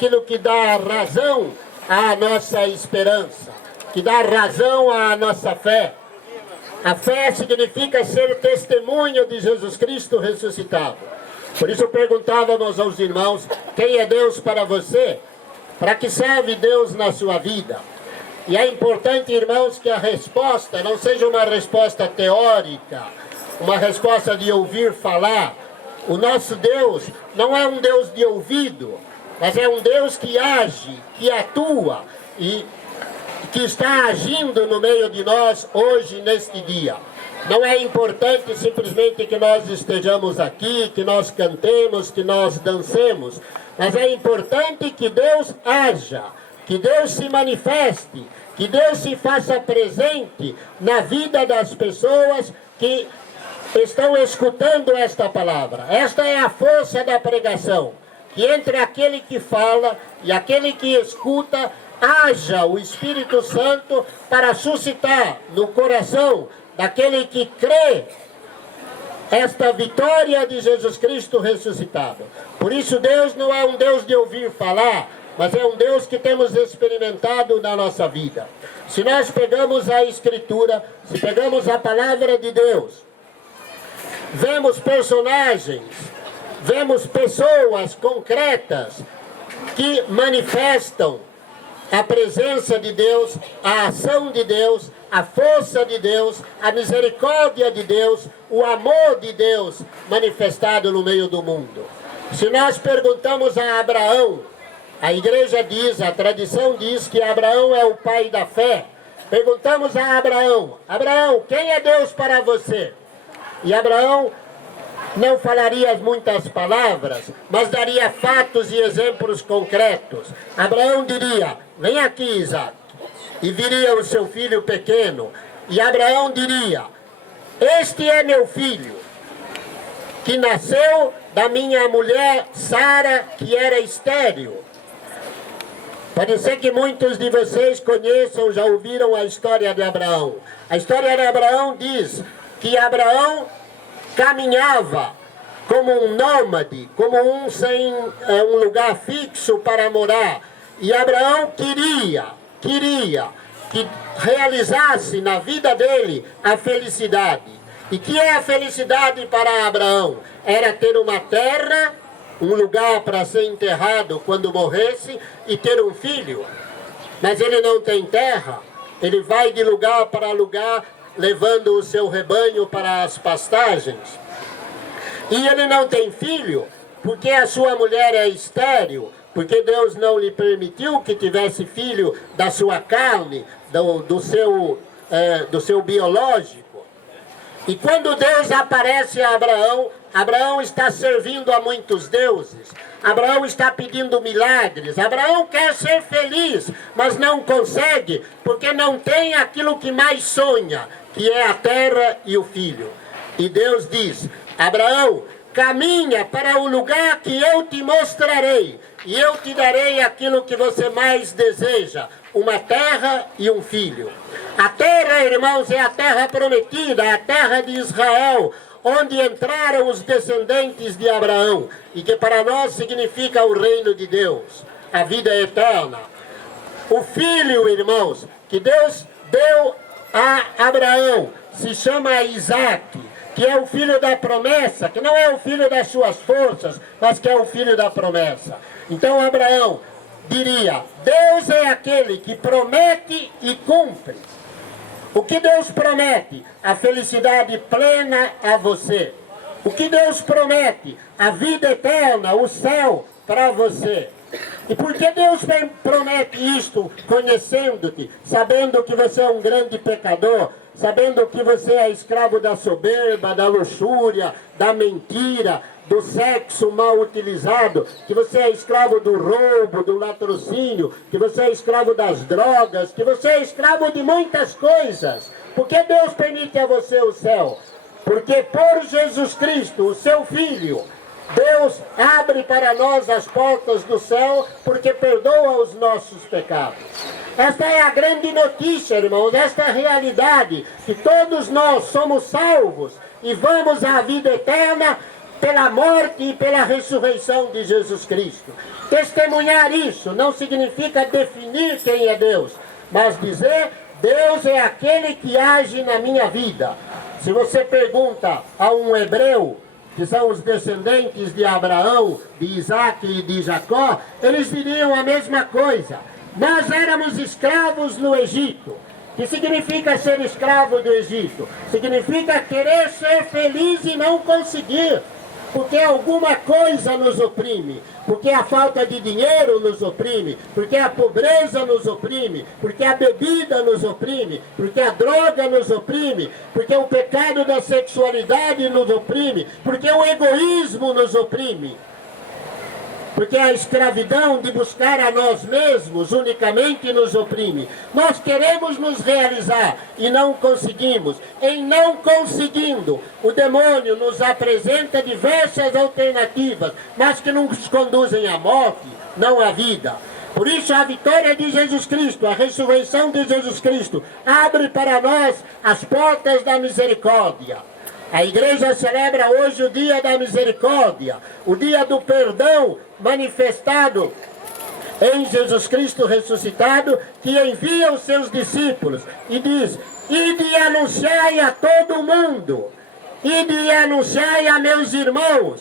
aquilo que dá razão à nossa esperança, que dá razão à nossa fé. A fé significa ser testemunho de Jesus Cristo ressuscitado. Por isso perguntávamos aos irmãos, quem é Deus para você? Para que serve Deus na sua vida? E é importante, irmãos, que a resposta não seja uma resposta teórica, uma resposta de ouvir falar. O nosso Deus não é um Deus de ouvido, mas é um Deus que age, que atua e que está agindo no meio de nós hoje, neste dia. Não é importante simplesmente que nós estejamos aqui, que nós cantemos, que nós dancemos, mas é importante que Deus haja, que Deus se manifeste, que Deus se faça presente na vida das pessoas que estão escutando esta palavra. Esta é a força da pregação, que entre aquele que fala e aquele que escuta, haja o Espírito Santo para suscitar no coração daquele que crê esta vitória de Jesus Cristo ressuscitado. Por isso Deus não é um Deus de ouvir falar, mas é um Deus que temos experimentado na nossa vida. Se nós pegamos a Escritura, se pegamos a palavra de Deus, vemos personagens, vemos pessoas concretas que manifestam a presença de Deus, a ação de Deus, a força de Deus, a misericórdia de Deus, o amor de Deus manifestado no meio do mundo. Se nós perguntamos a Abraão, a igreja diz, a tradição diz que Abraão é o pai da fé. Perguntamos a Abraão, Abraão, quem é Deus para você? E Abraão não falaria muitas palavras, mas daria fatos e exemplos concretos. Abraão diria, vem aqui, Isaac. E viria o seu filho pequeno. E Abraão diria, este é meu filho, que nasceu da minha mulher Sara, que era estéril. Pode ser que muitos de vocês conheçam, já ouviram a história de Abraão. A história de Abraão diz que Abraão caminhava como um nômade, como um sem um lugar fixo para morar. E Abraão queria que realizasse na vida dele a felicidade. E que é a felicidade para Abraão? Era ter uma terra, um lugar para ser enterrado quando morresse e ter um filho. Mas ele não tem terra, ele vai de lugar para lugar levando o seu rebanho para as pastagens. E ele não tem filho porque a sua mulher é estéril, porque Deus não lhe permitiu que tivesse filho da sua carne, do seu biológico. E quando Deus aparece a Abraão, Abraão está servindo a muitos deuses. Abraão está pedindo milagres. Abraão quer ser feliz, mas não consegue, porque não tem aquilo que mais sonha, que é a terra e o filho. E Deus diz, Abraão, caminha para o lugar que eu te mostrarei, e eu te darei aquilo que você mais deseja, uma terra e um filho. A terra, irmãos, é a terra prometida, a terra de Israel, onde entraram os descendentes de Abraão, e que para nós significa o reino de Deus, a vida eterna. O filho, irmãos, que Deus deu a Abraão, se chama Isaac, que é o filho da promessa, que não é o filho das suas forças, mas que é o filho da promessa. Então Abraão diria, Deus é aquele que promete e cumpre. O que Deus promete? A felicidade plena a você. O que Deus promete? A vida eterna, o céu para você. E por que Deus promete isto, conhecendo-te, sabendo que você é um grande pecador, sabendo que você é escravo da soberba, da luxúria, da mentira, do sexo mal utilizado, que você é escravo do roubo, do latrocínio, que você é escravo das drogas, que você é escravo de muitas coisas. Por que Deus permite a você o céu? Porque por Jesus Cristo, o seu Filho, Deus abre para nós as portas do céu, porque perdoa os nossos pecados. Esta é a grande notícia, irmãos, esta é a realidade, que todos nós somos salvos e vamos à vida eterna pela morte e pela ressurreição de Jesus Cristo. Testemunhar isso não significa definir quem é Deus, mas dizer: Deus é aquele que age na minha vida. Se você pergunta a um hebreu, que são os descendentes de Abraão, de Isaac e de Jacó, eles diriam a mesma coisa. Nós éramos escravos no Egito. O que significa ser escravo do Egito? Significa querer ser feliz e não conseguir. Porque alguma coisa nos oprime, porque a falta de dinheiro nos oprime, porque a pobreza nos oprime, porque a bebida nos oprime, porque a droga nos oprime, porque o pecado da sexualidade nos oprime, porque o egoísmo nos oprime. Porque a escravidão de buscar a nós mesmos unicamente nos oprime. Nós queremos nos realizar e não conseguimos. Em não conseguindo, o demônio nos apresenta diversas alternativas, mas que nos conduzem à morte, não à vida. Por isso a vitória de Jesus Cristo, a ressurreição de Jesus Cristo, abre para nós as portas da misericórdia. A igreja celebra hoje o dia da misericórdia, o dia do perdão manifestado em Jesus Cristo ressuscitado, que envia os seus discípulos e diz: ide e anunciai a todo mundo, ide e anunciai a meus irmãos,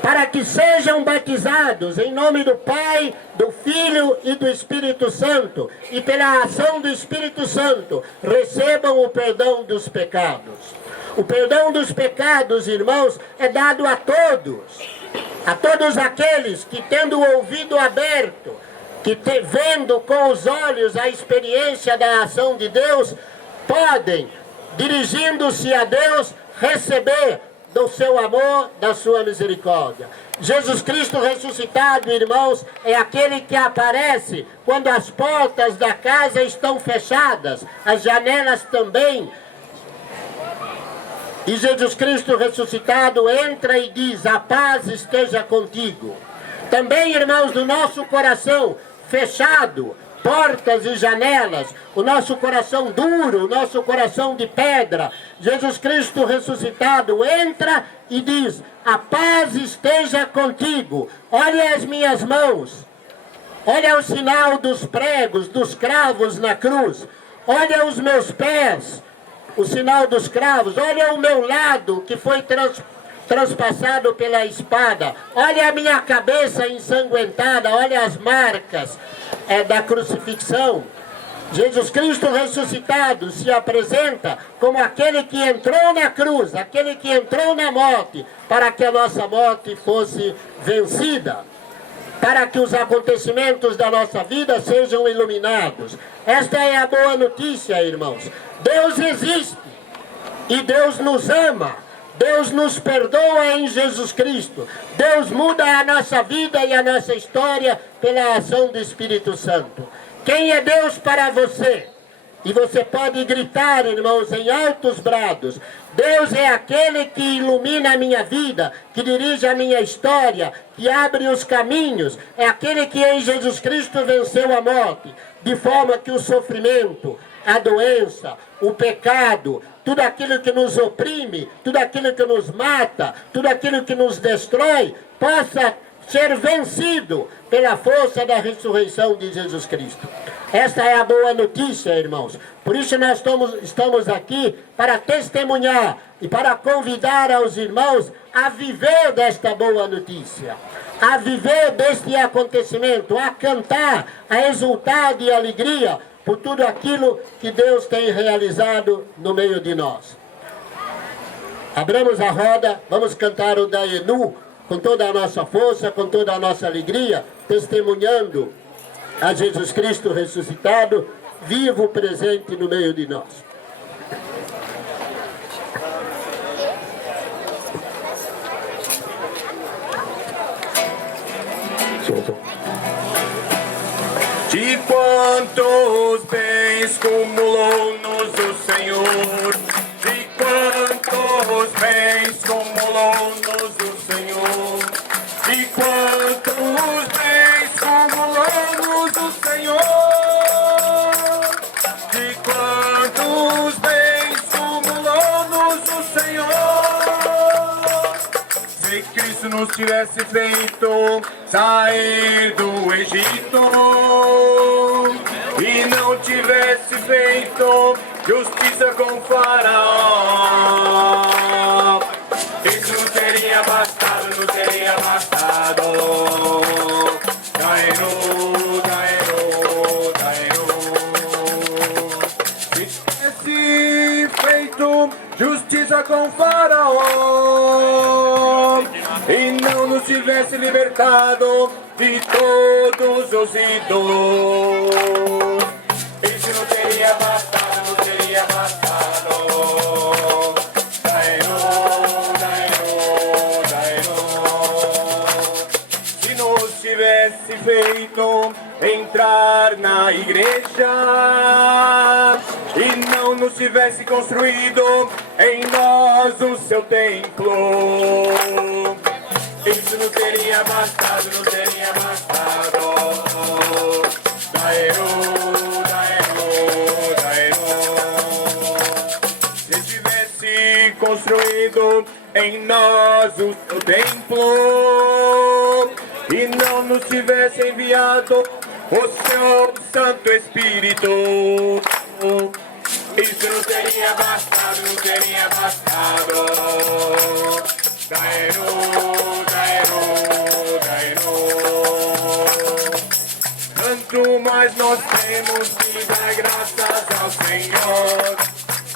para que sejam batizados em nome do Pai, do Filho e do Espírito Santo, e pela ação do Espírito Santo recebam o perdão dos pecados. O perdão dos pecados, irmãos, é dado a todos aqueles que, tendo o ouvido aberto, que vendo com os olhos a experiência da ação de Deus, podem, dirigindo-se a Deus, receber do seu amor, da sua misericórdia. Jesus Cristo ressuscitado, irmãos, é aquele que aparece quando as portas da casa estão fechadas, as janelas também. E Jesus Cristo ressuscitado entra e diz: a paz esteja contigo. Também, irmãos, do nosso coração fechado, portas e janelas, o nosso coração duro, o nosso coração de pedra, Jesus Cristo ressuscitado entra e diz: a paz esteja contigo. Olha as minhas mãos, olha o sinal dos pregos, dos cravos na cruz, olha os meus pés, o sinal dos cravos, olha o meu lado que foi transpassado pela espada, olha a minha cabeça ensanguentada, olha as marcas da crucifixão. Jesus Cristo ressuscitado se apresenta como aquele que entrou na cruz, aquele que entrou na morte, para que a nossa morte fosse vencida, para que os acontecimentos da nossa vida sejam iluminados. Esta é a boa notícia, irmãos. Deus existe e Deus nos ama. Deus nos perdoa em Jesus Cristo. Deus muda a nossa vida e a nossa história pela ação do Espírito Santo. Quem é Deus para você? E você pode gritar, irmãos, em altos brados: Deus é aquele que ilumina a minha vida, que dirige a minha história, que abre os caminhos. É aquele que em Jesus Cristo venceu a morte, de forma que o sofrimento, a doença, o pecado, tudo aquilo que nos oprime, tudo aquilo que nos mata, tudo aquilo que nos destrói, possa ser vencido pela força da ressurreição de Jesus Cristo. Esta é a boa notícia, irmãos. Por isso nós estamos aqui para testemunhar e para convidar aos irmãos a viver desta boa notícia, a viver deste acontecimento, a cantar, a exultar de alegria por tudo aquilo que Deus tem realizado no meio de nós. Abramos a roda, vamos cantar o Daenu com toda a nossa força, com toda a nossa alegria, testemunhando a Jesus Cristo ressuscitado, vivo, presente no meio de nós. De quantos bens cumulou-nos o Senhor, de quantos bens cumulou-nos o Senhor, de quantos bens cumulou-nos o Senhor, de quantos bens cumulou-nos o Senhor. nos tivesse feito sair do Egito e não tivesse feito justiça com Faraó, isso não teria bastado, não teria bastado. Daero, daero, daero. Se tivesse feito justiça com Faraó e não nos tivesse libertado de todos os ídolos, isso não teria bastado, não teria bastado. Daero, daero, daero. Se nos tivesse feito entrar na igreja e não nos tivesse construído em nós o seu templo, isso não teria bastado, não teria bastado. Daero, daero, daero. Se tivesse construído em nós o seu templo e não nos tivesse enviado o seu Santo Espírito, isso não teria bastado, não teria bastado. Daero, daero, daero. Tanto mais nós temos que dar graças ao Senhor,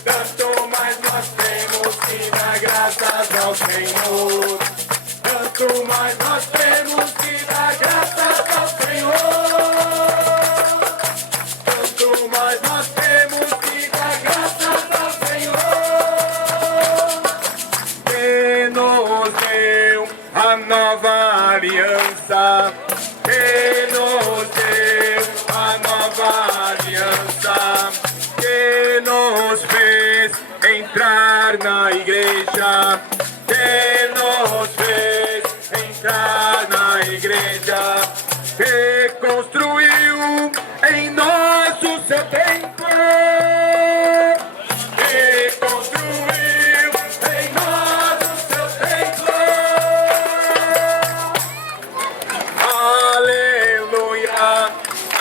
tanto mais nós temos que dar graças ao Senhor, tanto mais nós temos que dar graças ao Senhor, tanto mais nós temos que dar graças ao Senhor, que nos deu a nova aliança, que nos deu a nova aliança, que nos fez entrar na igreja, que nos fez entrar na igreja, que construiu em nós o seu templo, que construiu em nós o seu templo. Aleluia,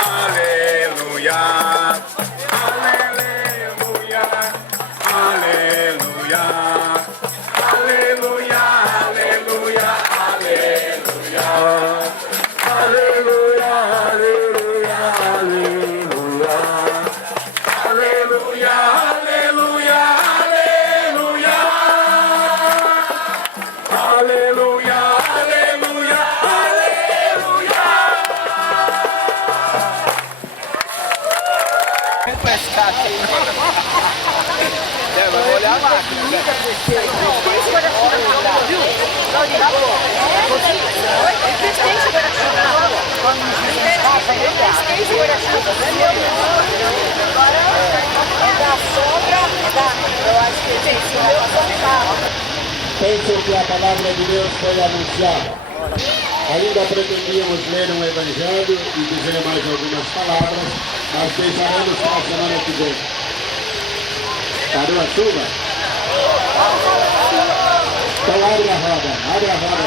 aleluia, aleluia, aleluia, aleluia, aleluia, aleluia, aleluia, aleluia, aleluia, aleluia, aleluia, aleluia, aleluia, aleluia. Vai olhar a máquina. Penso que a palavra de Deus foi anunciada. Ainda pretendíamos ler um evangelho e dizer mais algumas palavras, mas deixaremos para a semana que vem. Parou a chuva? Então abre a roda, abre a roda.